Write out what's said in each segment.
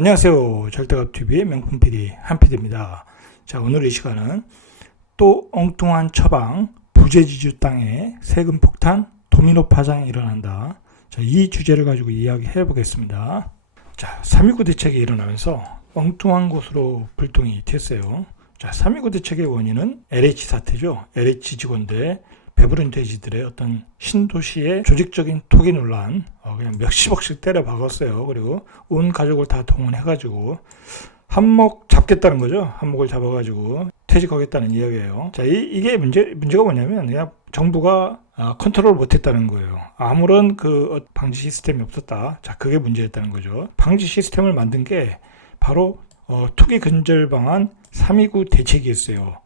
안녕하세요. 절대값TV의 명품 PD 한PD입니다. 자, 오늘 이 시간은 또 엉뚱한 처방, 부재지주 땅에 세금 폭탄, 도미노 파장이 일어난다. 자, 이 주제를 가지고 이야기해 보겠습니다. 자, 3.19 대책이 일어나면서 엉뚱한 곳으로 불똥이 튀었어요. 자, 3.19 대책의 원인은 LH 사태죠. LH 직원들, 배부른 돼지들의 어떤 신도시의 조직적인 토기 논란, 그냥 몇십억씩 때려 박았어요. 그리고 온 가족을 다 동원해가지고 한몫 잡겠다는 거죠. 한몫을 잡아가지고 퇴직하겠다는 이야기예요. 자, 이게 문제가 뭐냐면 그냥 정부가 컨트롤 못했다는 거예요. 아무런 그 방지 시스템이 없었다. 자, 그게 문제였다는 거죠. 방지 시스템을 만든 게 바로 투기 근절 방안 3.29 대책이었어요.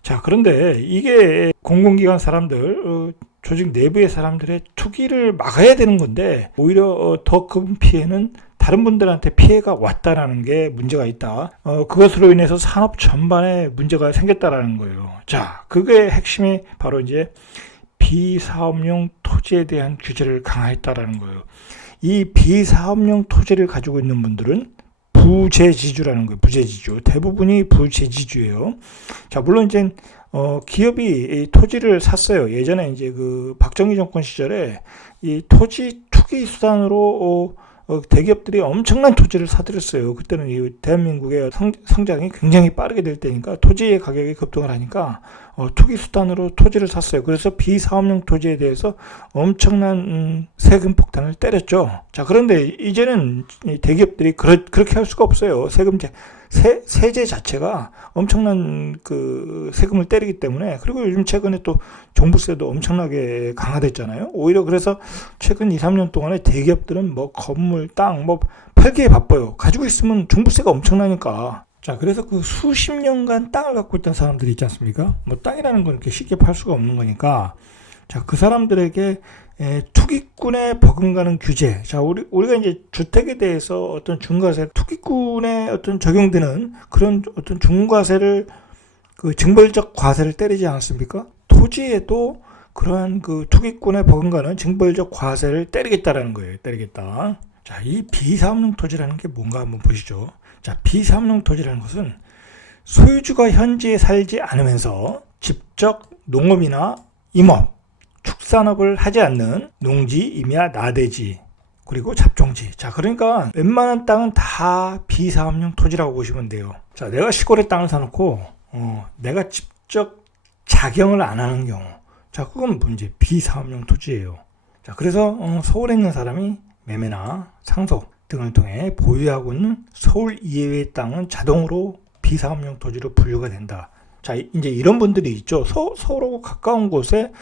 자, 그런데 이게 공공기관 사람들, 조직 내부의 사람들의 투기를 막아야 되는 건데 오히려 더 큰 피해는 다른 분들한테 피해가 왔다라는 게 문제가 있다. 그것으로 인해서 산업 전반에 문제가 생겼다라는 거예요. 자, 그게 핵심이 바로 이제 비사업용 토지에 대한 규제를 강화했다라는 거예요. 이 비사업용 토지를 가지고 있는 분들은 부재지주라는 거예요. 부재지주. 대부분이 부재지주예요. 자, 물론 이제 기업이 이 토지를 샀어요. 예전에 이제 그 박정희 정권 시절에 이 토지 투기 수단으로 대기업들이 엄청난 토지를 사들였어요. 그때는 이 대한민국의 성장이 굉장히 빠르게 될 때니까 토지의 가격이 급등을 하니까 투기 수단으로 토지를 샀어요. 그래서 비사업용 토지에 대해서 엄청난 세금 폭탄을 때렸죠. 자, 그런데 이제는 대기업들이 그렇게 할 수가 없어요. 세제 자체가 엄청난 그 세금을 때리기 때문에, 그리고 요즘 최근에 또 종부세도 엄청나게 강화됐잖아요. 오히려 그래서 최근 2, 3년 동안에 대기업들은 뭐 건물, 땅 뭐 팔기에 바빠요. 가지고 있으면 종부세가 엄청나니까. 자, 그래서 그 수십 년간 땅을 갖고 있던 사람들이 있지 않습니까? 뭐 땅이라는 건 이렇게 쉽게 팔 수가 없는 거니까. 자, 그 사람들에게 투기꾼에 버금가는 규제. 자, 우리가 이제 주택에 대해서 어떤 중과세, 투기꾼에 어떤 적용되는 그런 어떤 중과세를, 그 징벌적 과세를 때리지 않았습니까? 토지에도 그러한 그 투기꾼에 버금가는 징벌적 과세를 때리겠다라는 거예요. 때리겠다. 자, 이 비사업용 토지라는 게 뭔가 한번 보시죠. 자, 비사업용 토지라는 것은 소유주가 현지에 살지 않으면서 직접 농업이나 임업, 축산업을 하지 않는 농지, 임야, 나대지, 그리고 잡종지. 자, 그러니까 웬만한 땅은 다 비사업용 토지라고 보시면 돼요. 자, 내가 시골에 땅을 사놓고 내가 직접 작용을 안 하는 경우, 자, 그건 문제 비사업용 토지예요. 자, 그래서 서울에 있는 사람이 매매나 상속 등을 통해 보유하고 있는 서울 이외의 땅은 자동으로 비사업용 토지로 분류가 된다. 자, 이제 이런 분들이 있죠. 서울하고 가까운 곳에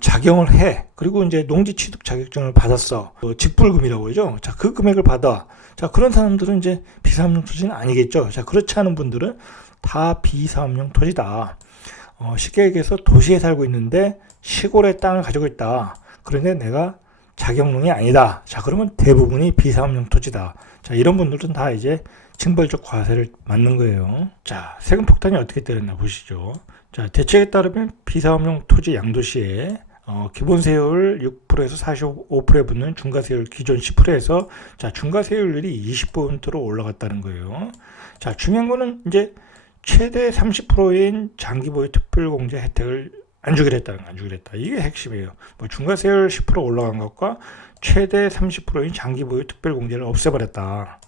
작용을 해. 그리고 이제 농지 취득 자격증을 받았어. 직불금이라고 그러죠. 자, 그 금액을 받아. 자, 그런 사람들은 이제 비사업용 토지는 아니겠죠. 자, 그렇지 않은 분들은 다 비사업용 토지다. 쉽게 얘기해서 도시에 살고 있는데 시골에 땅을 가지고 있다. 그런데 내가 자격농이 아니다. 자, 그러면 대부분이 비사업용 토지다. 자, 이런 분들은 다 이제 징벌적 과세를 맞는 거예요. 자, 세금 폭탄이 어떻게 때렸나 보시죠. 자, 대책에 따르면 비사업용 토지 양도시에 기본세율 6%에서 45%에 붙는 중과세율 기존 10%에서 자, 중과세율이 20%로 올라갔다는 거예요. 자, 중요한 거는 이제 최대 30%인 장기보유 특별공제 혜택을 안 주기로 했다. 이게 핵심이에요. 뭐 중과세율 10% 올라간 것과 최대 30%인 장기보유 특별공제를 없애버렸다.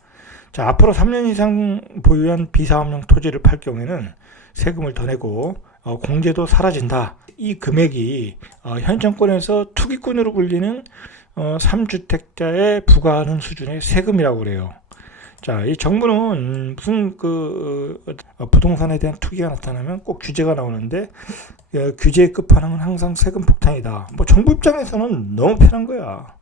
자, 앞으로 3년 이상 보유한 비사업용 토지를 팔 경우에는 세금을 더 내고 공제도 사라진다. 이 금액이 현 정권에서 투기꾼으로 불리는 3주택자에 부과하는 수준의 세금이라고 그래요. 자, 이 정부는 무슨 부동산에 대한 투기가 나타나면 꼭 규제가 나오는데 규제의 끝판왕은 항상 세금 폭탄이다. 뭐 정부 입장에서는 너무 편한 거야.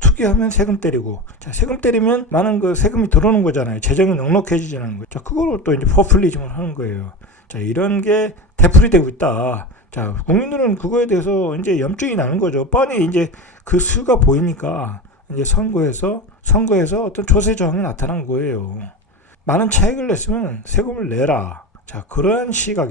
투기하면 세금 때리고, 자, 세금 때리면 많은 그 세금이 들어오는 거잖아요. 재정이 넉넉해지자는 거예요. 자, 그거로 또 이제 포퓰리즘을 하는 거예요. 자, 이런 게 되풀이되고 있다. 자, 국민들은 그거에 대해서 이제 염증이 나는 거죠. 뻔히 이제 그 수가 보이니까 이제 선거에서 어떤 조세 저항이 나타난 거예요. 많은 차익을 냈으면 세금을 내라. 자, 그러한 시각.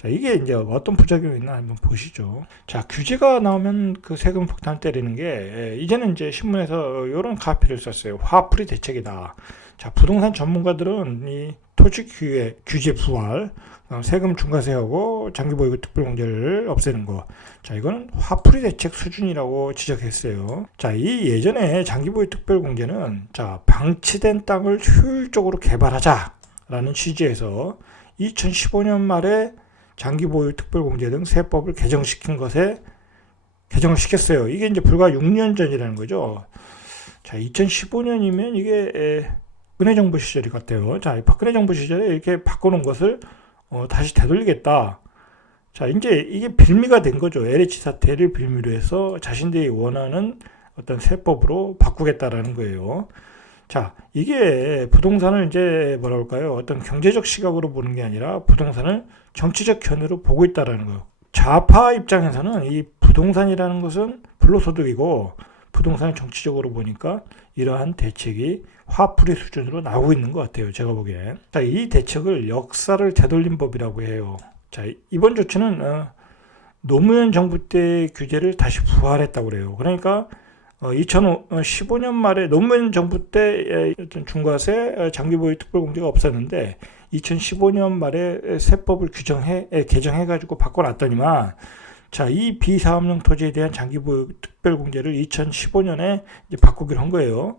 자, 이게 이제 어떤 부작용이 있나 한번 보시죠. 자, 규제가 나오면 그 세금 폭탄 때리는 게, 이제는 이제 신문에서 이런 카피를 썼어요. 화풀이 대책이다. 자, 부동산 전문가들은 이 토지 규제 부활, 세금 중과세하고 장기보유 특별공제를 없애는 거. 자, 이거는 화풀이 대책 수준이라고 지적했어요. 자, 이 예전에 장기보유 특별공제는 자, 방치된 땅을 효율적으로 개발하자라는 취지에서 2015년 말에 장기보유 특별공제 등 세법을 개정을 시켰어요. 이게 이제 불과 6년 전이라는 거죠. 자, 2015년이면 이게 박근혜 정부 시절이 같아요. 자, 박근혜 정부 시절에 이렇게 바꿔놓은 것을 다시 되돌리겠다. 자, 이제 이게 빌미가 된 거죠. LH 사태를 빌미로 해서 자신들이 원하는 어떤 세법으로 바꾸겠다라는 거예요. 자, 이게 부동산을 이제 뭐라 할까요? 어떤 경제적 시각으로 보는 게 아니라 부동산을 정치적 견해로 보고 있다라는 거예요. 좌파 입장에서는 이 부동산이라는 것은 불로소득이고 부동산을 정치적으로 보니까 이러한 대책이 화풀이 수준으로 나오고 있는 것 같아요. 제가 보기엔. 자, 이 대책을 역사를 되돌린 법이라고 해요. 자, 이번 조치는 노무현 정부 때 규제를 다시 부활했다고 그래요. 그러니까 2015년 말에 노무현 정부 때 어떤 중과세, 장기보유 특별공제가 없었는데 2015년 말에 세법을 개정해가지고 바꿔놨더니만 자, 이 비사업용 토지에 대한 장기보유 특별공제를 2015년에 이제 바꾸기로 한 거예요.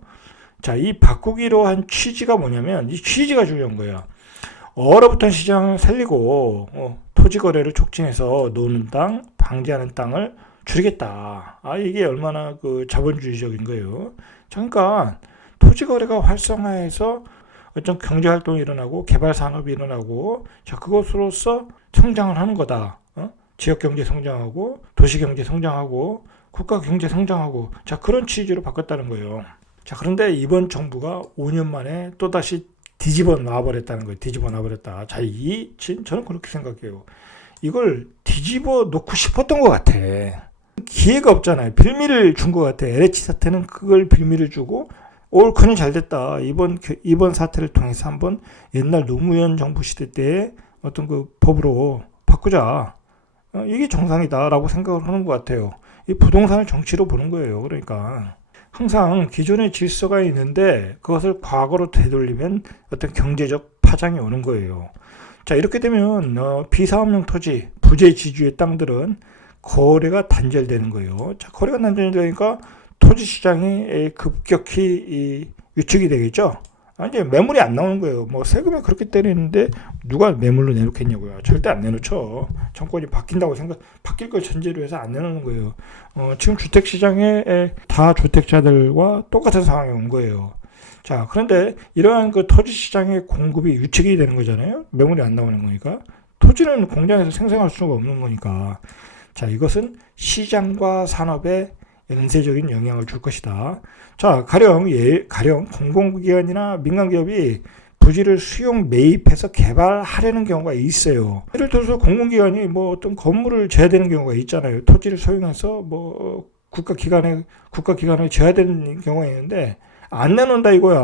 자, 이 바꾸기로 한 취지가 뭐냐면 이 취지가 중요한 거예요. 얼어붙은 시장을 살리고 토지 거래를 촉진해서 노는 땅, 방지하는 땅을 줄이겠다. 이게 얼마나 그 자본주의적인 거예요. 그러니까 토지 거래가 활성화해서 어떤 경제 활동이 일어나고 개발 산업이 일어나고 자, 그것으로서 성장을 하는 거다. 지역 경제 성장하고 도시 경제 성장하고 국가 경제 성장하고 자, 그런 취지로 바꿨다는 거예요. 자, 그런데 이번 정부가 5년 만에 또다시 뒤집어 놔버렸다는 거예요. 뒤집어 놔버렸다. 자, 저는 그렇게 생각해요. 이걸 뒤집어 놓고 싶었던 것 같아. 기회가 없잖아요. 빌미를 준 것 같아. LH 사태는 그걸 빌미를 주고 옳거니 잘 됐다. 이번 사태를 통해서 한번 옛날 노무현 정부 시대 때 어떤 그 법으로 바꾸자. 이게 정상이다라고 생각을 하는 것 같아요. 이 부동산을 정치로 보는 거예요. 그러니까 항상 기존의 질서가 있는데 그것을 과거로 되돌리면 어떤 경제적 파장이 오는 거예요. 자, 이렇게 되면 비사업용 토지, 부재지주의 땅들은 거래가 단절되는 거예요. 자, 거래가 단절되니까 토지 시장이 급격히 위축이 되겠죠. 이제 매물이 안 나오는 거예요. 뭐 세금에 그렇게 때리는데 누가 매물로 내놓겠냐고요. 절대 안 내놓죠. 정권이 바뀔 걸 전제로 해서 안 내놓는 거예요. 지금 주택 시장에 다 주택자들과 똑같은 상황이 온 거예요. 자, 그런데 이러한 그 토지 시장의 공급이 위축이 되는 거잖아요. 매물이 안 나오는 거니까. 토지는 공장에서 생산할 수가 없는 거니까. 자, 이것은 시장과 산업에 연쇄적인 영향을 줄 것이다. 자, 가령 공공기관이나 민간기업이 부지를 수용 매입해서 개발하려는 경우가 있어요. 예를 들어서 공공기관이 뭐 어떤 건물을 져야 되는 경우가 있잖아요. 토지를 소유해서 뭐 국가기관을 져야 되는 경우가 있는데 안 내놓는다 이거야.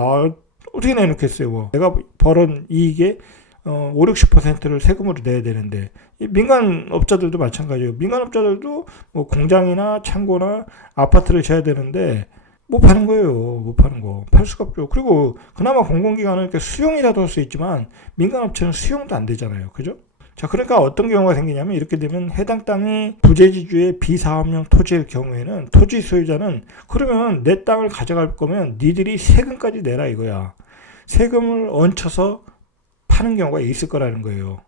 어떻게 내놓겠어요? 뭐. 내가 벌은 이익의 50-60%를 세금으로 내야 되는데 민간업자들도 마찬가지예요. 민간업자들도 뭐 공장이나 창고나 아파트를 져야 되는데 못 파는 거예요. 못 파는 거. 팔 수가 없죠. 그리고 그나마 공공기관은 이렇게 수용이라도 할 수 있지만 민간업체는 수용도 안 되잖아요. 그죠? 자, 그러니까 어떤 경우가 생기냐면 이렇게 되면 해당 땅이 부재지주의 비사업용 토지일 경우에는 토지 소유자는 그러면 내 땅을 가져갈 거면 니들이 세금까지 내라 이거야. 세금을 얹혀서 파는 경우가 있을 거라는 거예요.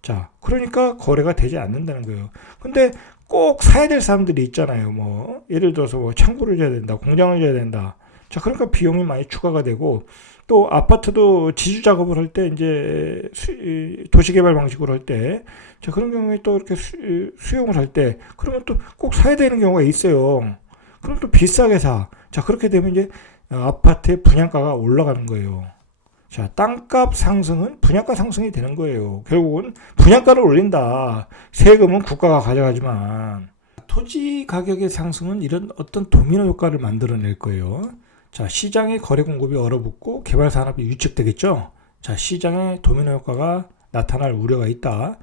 자, 그러니까 거래가 되지 않는다는 거예요. 근데 꼭 사야 될 사람들이 있잖아요. 뭐 예를 들어서 뭐 창고를 져야 된다, 공장을 져야 된다. 자, 그러니까 비용이 많이 추가가 되고 또 아파트도 지주 작업을 할 때 이제 도시개발 방식으로 할 때 자, 그런 경우에 또 이렇게 수용을 할 때 그러면 또 꼭 사야 되는 경우가 있어요. 그럼 또 비싸게 사. 자, 그렇게 되면 이제 아파트의 분양가가 올라가는 거예요. 자, 땅값 상승은 분양가 상승이 되는 거예요. 결국은 분양가를 올린다. 세금은 국가가 가져가지만 토지 가격의 상승은 이런 어떤 도미노 효과를 만들어낼 거예요. 자, 시장의 거래 공급이 얼어붙고 개발 산업이 위축되겠죠. 자, 시장의 도미노 효과가 나타날 우려가 있다.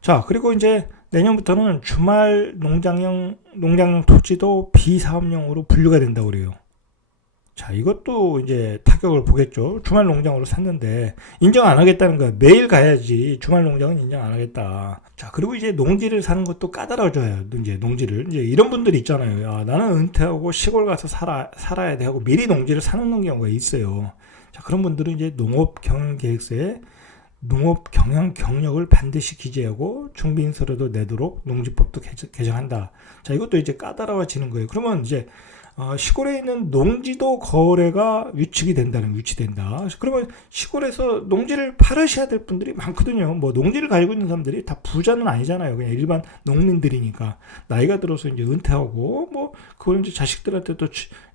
자, 그리고 이제 내년부터는 주말 농장용 토지도 비사업용으로 분류가 된다고 그래요. 자, 이것도 이제 타격을 보겠죠. 주말 농장으로 샀는데 인정 안 하겠다는 거야. 매일 가야지. 주말 농장은 인정 안 하겠다. 자, 그리고 이제 농지를 사는 것도 까다로워져요. 이제 농지를. 이제 이런 분들이 있잖아요. 야, 나는 은퇴하고 시골 가서 살아야 돼 하고 미리 농지를 사놓는 경우가 있어요. 자, 그런 분들은 이제 농업 경영 계획서에 농업 경영 경력을 반드시 기재하고 중개인서류도 내도록 농지법도 개정한다. 자, 이것도 이제 까다로워지는 거예요. 그러면 이제 시골에 있는 농지도 거래가 위치된다. 그러면 시골에서 농지를 팔으셔야 될 분들이 많거든요. 뭐 농지를 가지고 있는 사람들이 다 부자는 아니잖아요. 그냥 일반 농민들이니까 나이가 들어서 이제 은퇴하고 뭐 그걸 이제 자식들한테 또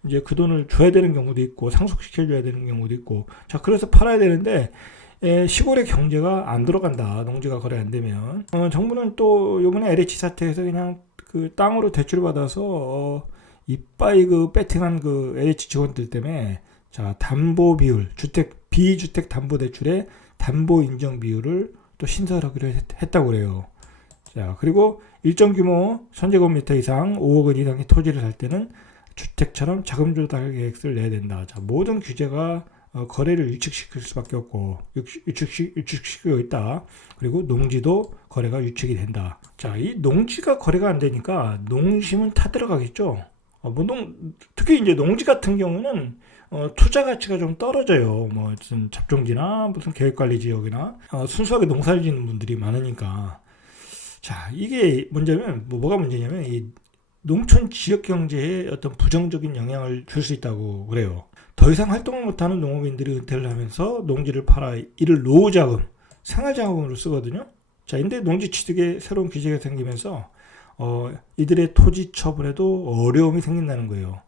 이제 그 돈을 줘야 되는 경우도 있고 상속시켜 줘야 되는 경우도 있고. 자, 그래서 팔아야 되는데 시골의 경제가 안 들어간다. 농지가 거래 안 되면. 정부는 또 요번에 LH 사태에서 그냥 그 땅으로 대출을 받아서 이빠이 그 배팅한 그 LH 직원들 때문에 자, 담보 비율, 비주택 담보 대출의 담보 인정 비율을 또 신설하기로 했다고 그래요. 자, 그리고 일정 규모 1000제곱미터 이상 5억 원 이상의 토지를 살 때는 주택처럼 자금 조달 계획서를 내야 된다. 자, 모든 규제가 거래를 유축시킬 수밖에 없고 유축시키고 있다. 그리고 농지도 거래가 유축이 된다. 자, 이 농지가 거래가 안 되니까 농심은 타들어가겠죠. 특히 이제 농지 같은 경우는 투자 가치가 좀 떨어져요. 뭐 무슨 잡종지나 무슨 계획관리 지역이나 순수하게 농사를 짓는 분들이 많으니까. 자, 이게 문제면 뭐가 문제냐면 이 농촌 지역 경제에 어떤 부정적인 영향을 줄 수 있다고 그래요. 더 이상 활동을 못하는 농업인들이 은퇴를 하면서 농지를 팔아 이를 노후자금, 생활자금으로 쓰거든요. 자, 근데 농지 취득에 새로운 규제가 생기면서 이들의 토지 처분에도 어려움이 생긴다는 거예요.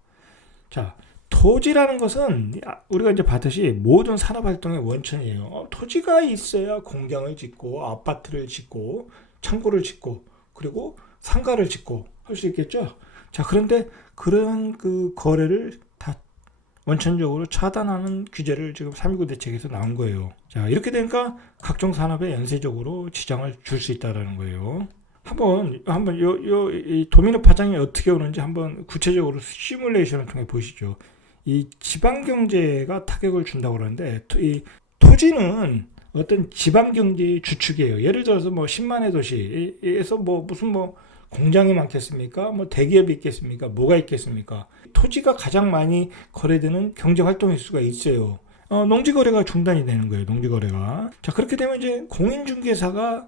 자, 토지라는 것은 우리가 이제 봤듯이 모든 산업활동의 원천이에요. 토지가 있어야 공장을 짓고 아파트를 짓고 창고를 짓고 그리고 상가를 짓고 할 수 있겠죠. 자, 그런데 그런 그 거래를 다 원천적으로 차단하는 규제를 지금 3.19 대책에서 나온 거예요. 자, 이렇게 되니까 각종 산업에 연쇄적으로 지장을 줄 수 있다는 거예요. 한번 이 도미노 파장이 어떻게 오는지 한번 구체적으로 시뮬레이션을 통해 보시죠. 이 지방 경제가 타격을 준다고 그러는데 이 토지는 어떤 지방 경제의 주축이에요. 예를 들어서 뭐 10만의 도시에서 뭐 무슨 뭐 공장이 많겠습니까? 뭐 대기업이 있겠습니까? 뭐가 있겠습니까? 토지가 가장 많이 거래되는 경제 활동일 수가 있어요. 농지 거래가 중단이 되는 거예요. 농지 거래가. 자, 그렇게 되면 이제 공인중개사가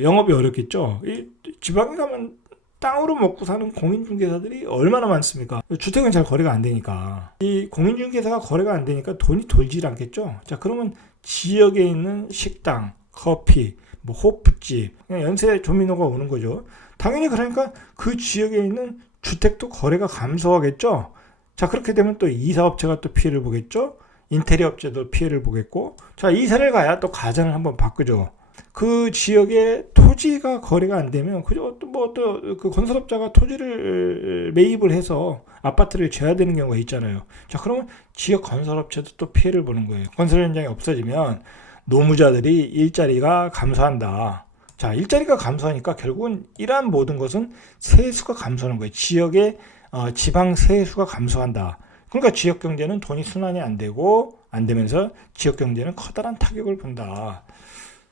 영업이 어렵겠죠. 이 지방에 가면 땅으로 먹고 사는 공인중개사들이 얼마나 많습니까? 주택은 잘 거래가 안 되니까. 이 공인중개사가 거래가 안 되니까 돈이 돌질 않겠죠. 자, 그러면 지역에 있는 식당, 커피, 뭐 호프집, 그냥 연쇄 도미노가 오는 거죠. 당연히 그러니까 그 지역에 있는 주택도 거래가 감소하겠죠. 자, 그렇게 되면 또 이사업체가 또 피해를 보겠죠. 인테리어 업체도 피해를 보겠고. 자, 이사를 가야 또 가장을 한번 바꾸죠. 그 지역에 토지가 거래가 안 되면 그 건설업자가 토지를 매입을 해서 아파트를 지어야 되는 경우가 있잖아요. 자, 그러면 지역 건설업체도 또 피해를 보는 거예요. 건설 현장이 없어지면 노무자들이 일자리가 감소한다. 자, 일자리가 감소하니까 결국은 이러한 모든 것은 세수가 감소하는 거예요. 지역의 지방 세수가 감소한다. 그러니까 지역 경제는 돈이 순환이 안 되면서 지역 경제는 커다란 타격을 본다.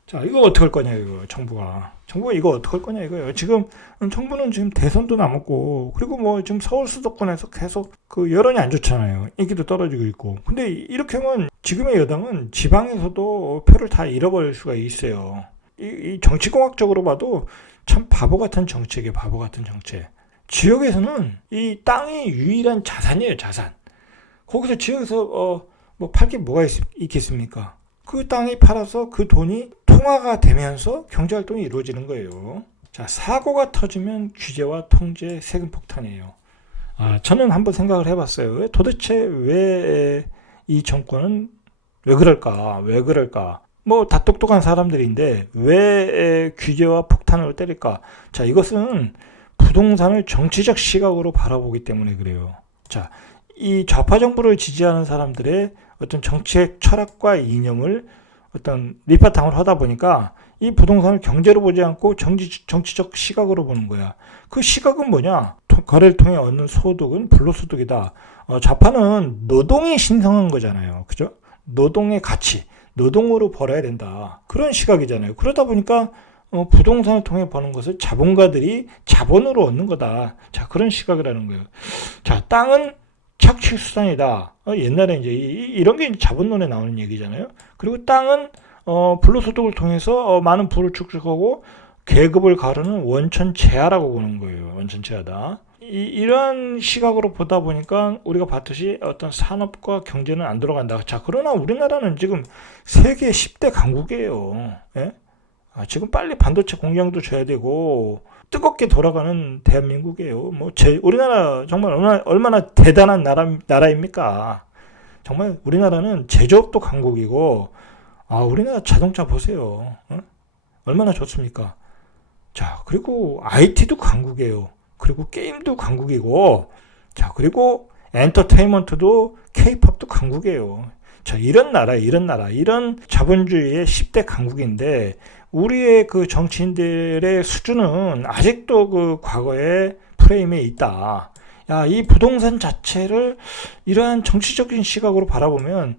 자, 이거 어떡할 거냐, 이거, 정부가 이거 어떡할 거냐, 이거예요. 지금, 정부는 지금 대선도 남았고, 그리고 뭐, 지금 서울 수도권에서 계속 그 여론이 안 좋잖아요. 인기도 떨어지고 있고. 근데 이렇게 하면 지금의 여당은 지방에서도 표를 다 잃어버릴 수가 있어요. 이 정치공학적으로 봐도 참 바보 같은 정책이에요, 바보 같은 정책. 지역에서는 이 땅이 유일한 자산이에요, 자산. 거기서 지역에서, 뭐, 팔 게 뭐가 있겠습니까? 그 땅이 팔아서 그 돈이 통화가 되면서 경제활동이 이루어지는 거예요. 자, 사고가 터지면 규제와 통제, 세금 폭탄이에요. 저는 한번 생각을 해봤어요. 도대체 왜 이 정권은 왜 그럴까? 뭐 다 똑똑한 사람들인데 왜 규제와 폭탄을 때릴까? 자, 이것은 부동산을 정치적 시각으로 바라보기 때문에 그래요. 자, 이 좌파 정부를 지지하는 사람들의 어떤 정책 철학과 이념을 어떤 밑바탕을 하다 보니까 이 부동산을 경제로 보지 않고 정치적 시각으로 보는 거야. 그 시각은 뭐냐? 거래를 통해 얻는 소득은 불로소득이다. 좌파는 노동이 신성한 거잖아요. 그죠? 노동의 가치, 노동으로 벌어야 된다. 그런 시각이잖아요. 그러다 보니까 부동산을 통해 버는 것을 자본가들이 자본으로 얻는 거다. 자, 그런 시각이라는 거예요. 자, 땅은 착취수단이다. 옛날에 이제 이런 게 자본론에 나오는 얘기잖아요. 그리고 땅은 불로소득을 통해서 많은 부를 축적하고 계급을 가르는 원천체화라고 보는 거예요. 원천체화다. 이러한 시각으로 보다 보니까 우리가 봤듯이 어떤 산업과 경제는 안 들어간다. 자, 그러나 우리나라는 지금 세계 10대 강국이에요. 예? 지금 빨리 반도체 공장도 줘야 되고 뜨겁게 돌아가는 대한민국이에요. 우리나라 정말 얼마나 대단한 나라입니까? 정말 우리나라는 제조업도 강국이고, 우리나라 자동차 보세요. 얼마나 좋습니까? 자, 그리고 IT도 강국이에요. 그리고 게임도 강국이고, 자, 그리고 엔터테인먼트도 K-팝도 강국이에요. 자, 이런 자본주의의 10대 강국인데, 우리의 그 정치인들의 수준은 아직도 그 과거의 프레임에 있다. 야, 이 부동산 자체를 이러한 정치적인 시각으로 바라보면,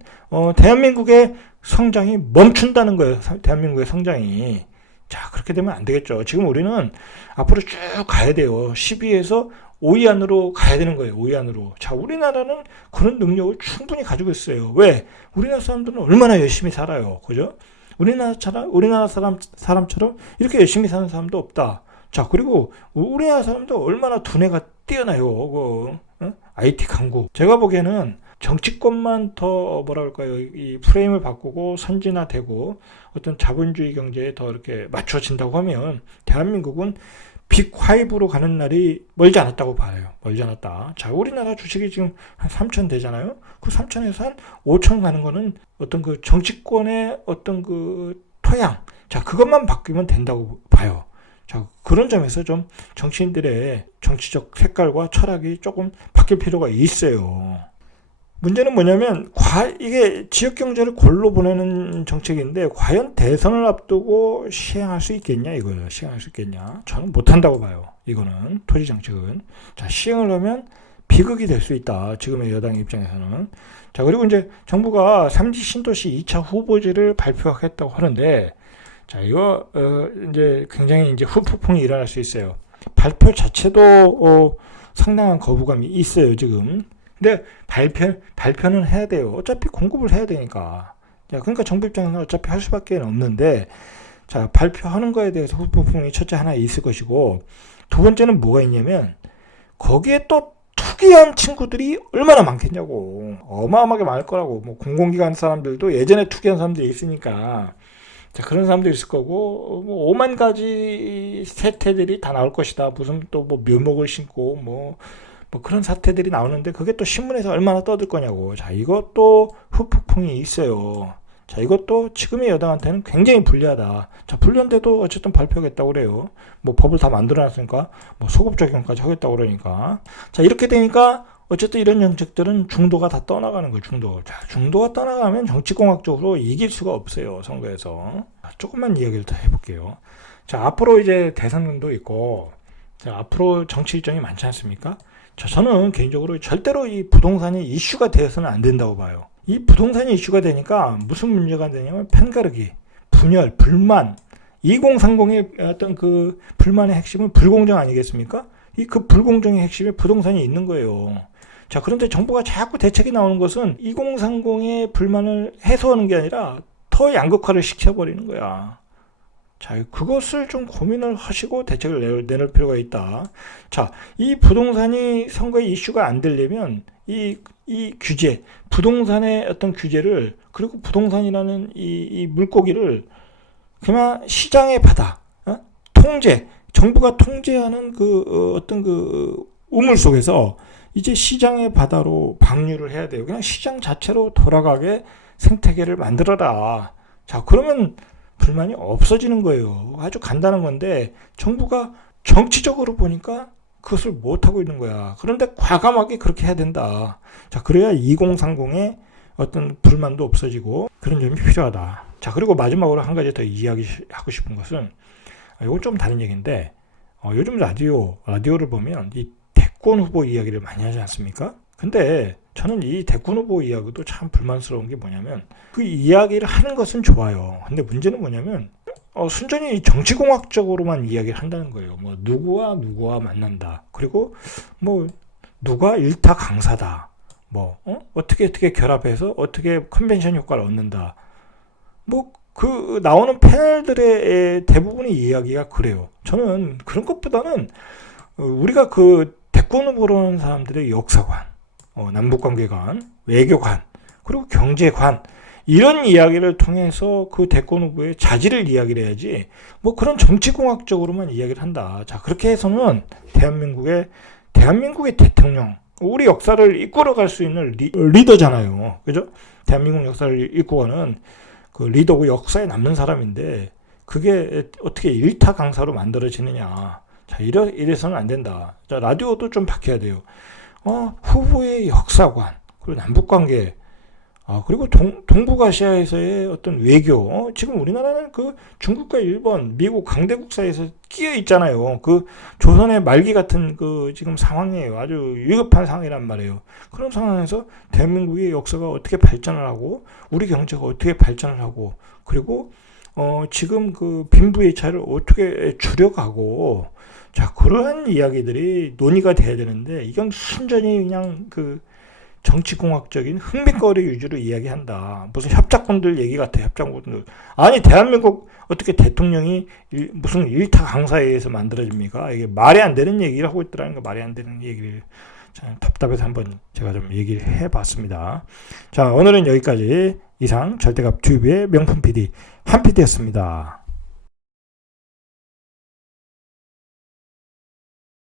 대한민국의 성장이 멈춘다는 거예요. 대한민국의 성장이. 자, 그렇게 되면 안 되겠죠. 지금 우리는 앞으로 쭉 가야 돼요. 10위에서 5위 안으로 가야 되는 거예요. 5위 안으로. 자, 우리나라는 그런 능력을 충분히 가지고 있어요. 왜? 우리나라 사람들은 얼마나 열심히 살아요. 그죠? 우리나라 사람처럼 이렇게 열심히 사는 사람도 없다. 자, 그리고 우리나라 사람도 얼마나 두뇌가 뛰어나요. IT 강국. 제가 보기에는 정치권만 더 이 프레임을 바꾸고 선진화되고 어떤 자본주의 경제에 더 이렇게 맞춰진다고 하면 대한민국은 빅5로 가는 날이 멀지 않았다고 봐요. 멀지 않았다. 자, 우리나라 주식이 지금 한 3천 되잖아요. 그 3천에서 한 5천 가는 거는 어떤 그 정치권의 어떤 그 토양. 자, 그것만 바뀌면 된다고 봐요. 자, 그런 점에서 좀 정치인들의 정치적 색깔과 철학이 조금 바뀔 필요가 있어요. 문제는 뭐냐면 이게 지역 경제를 골로 보내는 정책인데 과연 대선을 앞두고 시행할 수 있겠냐 이거예요. 시행할 수 있겠냐? 저는 못한다고 봐요. 이거는 토지 정책은. 자, 시행을 하면 비극이 될 수 있다. 지금의 여당 입장에서는. 자, 그리고 이제 정부가 3지 신도시 2차 후보지를 발표하겠다고 하는데, 자, 이거 이제 굉장히 이제 후폭풍이 일어날 수 있어요. 발표 자체도 상당한 거부감이 있어요 지금. 근데 발표는 해야 돼요. 어차피 공급을 해야 되니까. 자, 그러니까 정부 입장에서는 어차피 할 수밖에 없는데, 자, 발표하는 거에 대해서 후폭풍이 첫째 하나 있을 것이고, 두 번째는 뭐가 있냐면 거기에 또 투기한 친구들이 얼마나 많겠냐고. 어마어마하게 많을 거라고. 공공기관 사람들도 예전에 투기한 사람들이 있으니까. 자, 그런 사람도 있을 거고, 5만 가지 세태들이 다 나올 것이다. 무슨 또 묘목을 심고, 그런 사태들이 나오는데, 그게 또 신문에서 얼마나 떠들 거냐고. 자, 이것도 후폭풍이 있어요. 자, 이것도 지금의 여당한테는 굉장히 불리하다. 자, 불리한데도 어쨌든 발표하겠다고 그래요. 법을 다 만들어놨으니까, 소급 적용까지 하겠다고 그러니까. 자, 이렇게 되니까, 어쨌든 이런 정책들은 중도가 다 떠나가는 거예요, 중도. 자, 중도가 떠나가면 정치공학적으로 이길 수가 없어요, 선거에서. 자, 조금만 이야기를 더 해볼게요. 자, 앞으로 이제 대선도 있고, 자, 앞으로 정치 일정이 많지 않습니까? 자, 저는 개인적으로 절대로 이 부동산이 이슈가 되어서는 안 된다고 봐요. 이 부동산이 이슈가 되니까 무슨 문제가 되냐면 편가르기, 분열, 불만, 2030의 어떤 그 불만의 핵심은 불공정 아니겠습니까? 그 불공정의 핵심에 부동산이 있는 거예요. 자, 그런데 정부가 자꾸 대책이 나오는 것은 2030의 불만을 해소하는 게 아니라 더 양극화를 시켜버리는 거야. 자, 그것을 좀 고민을 하시고 대책을 내놓을 필요가 있다. 자, 이 부동산이 선거의 이슈가 안 되려면 이 규제, 부동산의 어떤 규제를, 그리고 부동산이라는 이 물고기를 그냥 시장의 바다, 통제, 정부가 통제하는 어떤 우물 속에서 이제 시장의 바다로 방류를 해야 돼요. 그냥 시장 자체로 돌아가게 생태계를 만들어라. 자, 그러면 불만이 없어지는 거예요. 아주 간단한 건데 정부가 정치적으로 보니까 그것을 못하고 있는 거야. 그런데 과감하게 그렇게 해야 된다. 자, 그래야 2030의 어떤 불만도 없어지고 그런 점이 필요하다. 자, 그리고 마지막으로 한 가지 더 이야기하고 싶은 것은, 이건 좀 다른 얘기인데, 요즘 라디오를 보면 이 대권 후보 이야기를 많이 하지 않습니까? 근데 저는 이 대권 후보 이야기도 참 불만스러운 게 뭐냐면, 그 이야기를 하는 것은 좋아요. 근데 문제는 뭐냐면, 순전히 정치공학적으로만 이야기를 한다는 거예요. 뭐 누구와 만난다. 그리고 뭐 누가 일타 강사다. 뭐 어떻게 결합해서 어떻게 컨벤션 효과를 얻는다. 뭐 그 나오는 패널들의 대부분의 이야기가 그래요. 저는 그런 것보다는 우리가 그 대권 후보로 하는 사람들의 역사관, 남북관계관, 외교관, 그리고 경제관, 이런 이야기를 통해서 그 대권 후보의 자질을 이야기를 해야지, 뭐 그런 정치공학적으로만 이야기를 한다. 자, 그렇게 해서는 대한민국의 대통령, 우리 역사를 이끌어갈 수 있는 리더잖아요. 그죠? 대한민국 역사를 이끌어가는 그 리더고 역사에 남는 사람인데, 그게 어떻게 일타 강사로 만들어지느냐. 자, 이래서는 안 된다. 자, 라디오도 좀 바뀌어야 돼요. 후보의 역사관, 그리고 남북관계, 그리고 동북아시아에서의 어떤 외교, 지금 우리나라는 그 중국과 일본, 미국 강대국 사이에서 끼어 있잖아요. 그 조선의 말기 같은 그 지금 상황이에요. 아주 위급한 상황이란 말이에요. 그런 상황에서 대한민국의 역사가 어떻게 발전을 하고, 우리 경제가 어떻게 발전을 하고, 그리고 지금 그 빈부의 차이를 어떻게 줄여가고, 자, 그러한 이야기들이 논의가 돼야 되는데, 이건 순전히 그냥 그 정치공학적인 흥미거리 위주로 이야기한다. 무슨 협작꾼들 얘기 같아, 협작꾼들. 아니, 대한민국 어떻게 대통령이 무슨 일타 강사에 의해서 만들어집니까? 이게 말이 안 되는 얘기를 하고 있더라는 거, 말이 안 되는 얘기를. 자, 답답해서 한번 제가 좀 얘기를 해봤습니다. 자, 오늘은 여기까지. 이상 절대값 튜브의 명품 PD 한 PD였습니다.